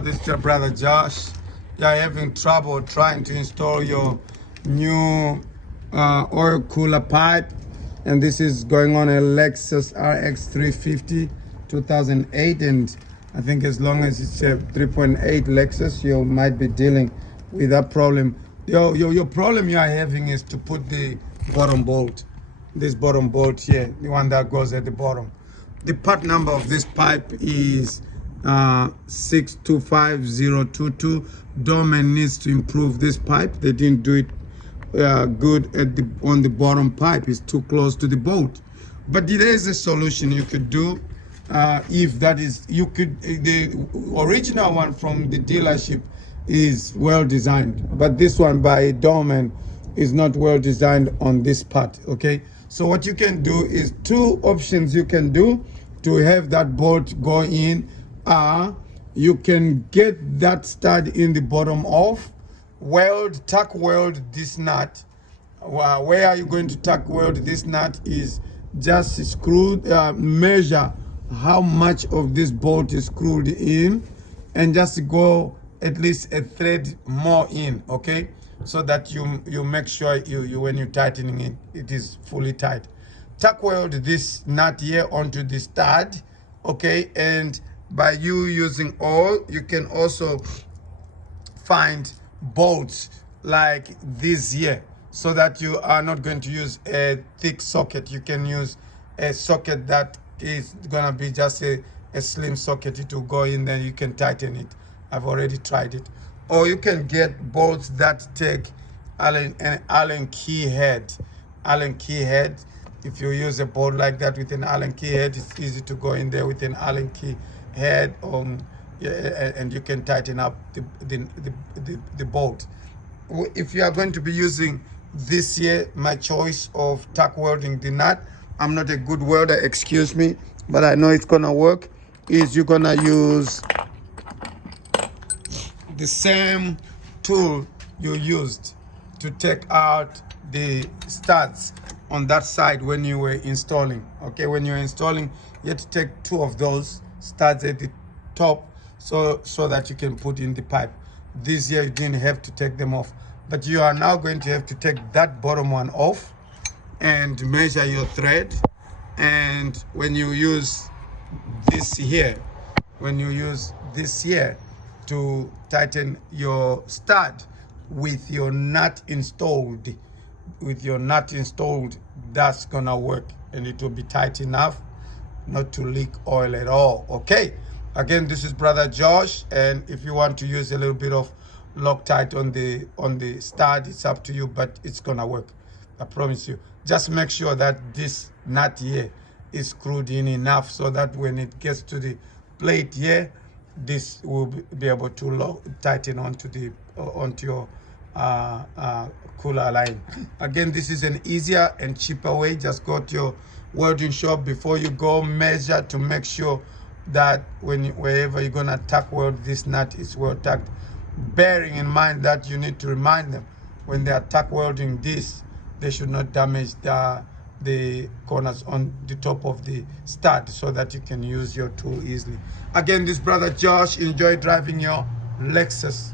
this is your brother Josh. You're having trouble trying to install your new oil cooler pipe, and this is going on a Lexus RX 350 2008, and I think as long as it's a 3.8 Lexus, you might be dealing with that problem. Your problem you are having is to put the bottom bolt, this bottom bolt here, the one that goes at the bottom. The part number of this pipe is 625022. Dorman needs to improve this pipe. They didn't do it good on the bottom pipe. It's too close to the bolt. But there is a solution you could do. If that is, the original one from the dealership is well designed, but this one by Dorman is not well designed on this part. Okay, so what you can do is two options you can do to have that bolt go in. You can get that stud in the bottom off, tack weld this nut. Where are you going to tack weld this nut is just screw, measure how much of this bolt is screwed in, and just go at least a thread more in, okay, so that you make sure you when you're tightening it, it is fully tight. Tack weld this nut here onto the stud, okay, and by you using oil, you can also find bolts like this here, so that you are not going to use a thick socket. You can use a socket that is gonna be just a slim socket. It will go in there, you can tighten it. I've already tried it. Or you can get bolts that take Allen key head. Allen key head. If you use a bolt like that with an Allen key head, it's easy to go in there with an Allen key head, and you can tighten up the bolt. If you are going to be using this here, my choice of tack welding the nut, I'm not a good welder, excuse me, but I know it's gonna work, is you're gonna use the same tool you used to take out the studs on that side when you were installing. Okay, when you're installing, you have to take two of those studs at the top so that you can put in the pipe. This year you didn't have to take them off, but you are now going to have to take that bottom one off and measure your thread. And when you use this here, to tighten your stud with your nut installed, that's gonna work, and it will be tight enough not to leak oil at all. Okay, again, this is brother Josh, and if you want to use a little bit of Loctite on the stud, it's up to you, but it's gonna work, I promise you. Just make sure that this nut here is screwed in enough so that when it gets to the plate here, this will be able to tighten onto your cooler line. Again, this is an easier and cheaper way. Just go to your welding shop before you go, measure to make sure that wherever you're gonna tack weld this nut is well tacked, bearing in mind that you need to remind them when they are tack welding this, they should not damage the corners on the top of the stud, so that you can use your tool easily. Again, this brother Josh, enjoy driving your Lexus.